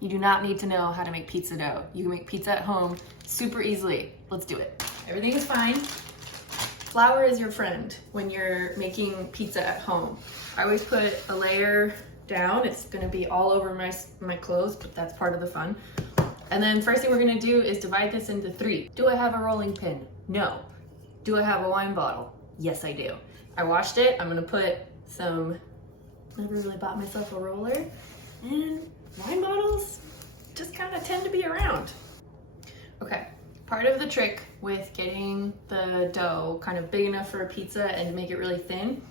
You do not need to know how to make pizza dough. You can make pizza at home super easily. Let's do it. Everything is fine. Flour is your friend when you're making pizza at home. I always put a layer down. It's gonna be all over my clothes, but that's part of the fun. And then first thing we're gonna do is divide this into 3. Do I have a rolling pin? No. Do I have a wine bottle? Yes, I do. I washed it. I'm gonna put some, never really bought myself a roller, and wine bottles just kind of tend to be around. Okay, part of the trick with getting the dough kind of big enough for a pizza and to make it really thin,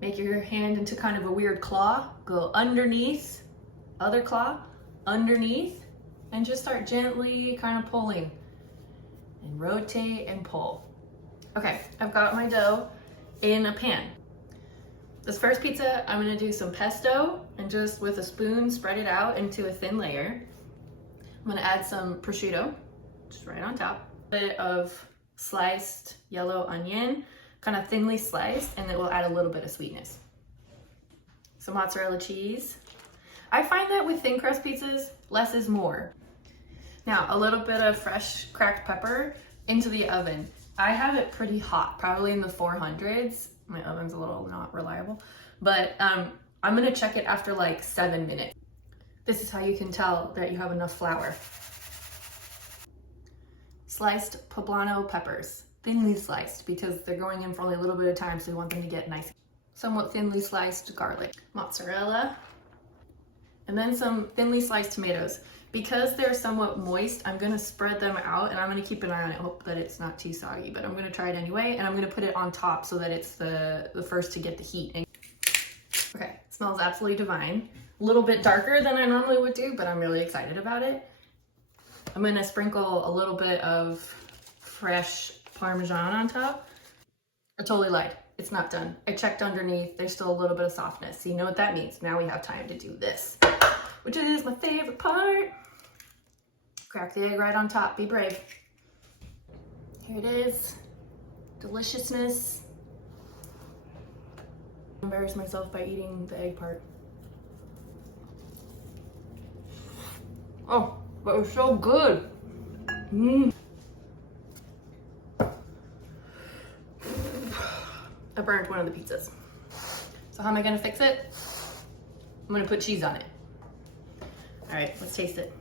make your hand into kind of a weird claw, go underneath, other claw, underneath, and just start gently kind of pulling and rotate and pull. Okay, I've got my dough in a pan. This first pizza, I'm gonna do some pesto and just with a spoon, spread it out into a thin layer. I'm gonna add some prosciutto, just right on top. A bit of sliced yellow onion, kind of thinly sliced, and it will add a little bit of sweetness. Some mozzarella cheese. I find that with thin crust pizzas, less is more. Now, a little bit of fresh cracked pepper into the oven. I have it pretty hot, probably in the 400s. My oven's a little not reliable, but I'm gonna check it after like 7 minutes. This is how you can tell that you have enough flour. Sliced poblano peppers, thinly sliced because they're going in for only a little bit of time, so we want them to get nice. Somewhat thinly sliced garlic, mozzarella, and then some thinly sliced tomatoes. Because they're somewhat moist, I'm gonna spread them out and I'm gonna keep an eye on it, hope that it's not too soggy, but I'm gonna try it anyway, and I'm gonna put it on top so that it's the first to get the heat. Okay, it smells absolutely divine. A little bit darker than I normally would do, but I'm really excited about it. I'm gonna sprinkle a little bit of fresh Parmesan on top. I totally lied, it's not done. I checked underneath, there's still a little bit of softness. So you know what that means. Now we have time to do this, which is my favorite part. Crack the egg right on top, be brave. Here it is, deliciousness. I embarrassed myself by eating the egg part. Oh, that was so good. I burned one of the pizzas. So how am I gonna fix it? I'm gonna put cheese on it. All right, let's taste it.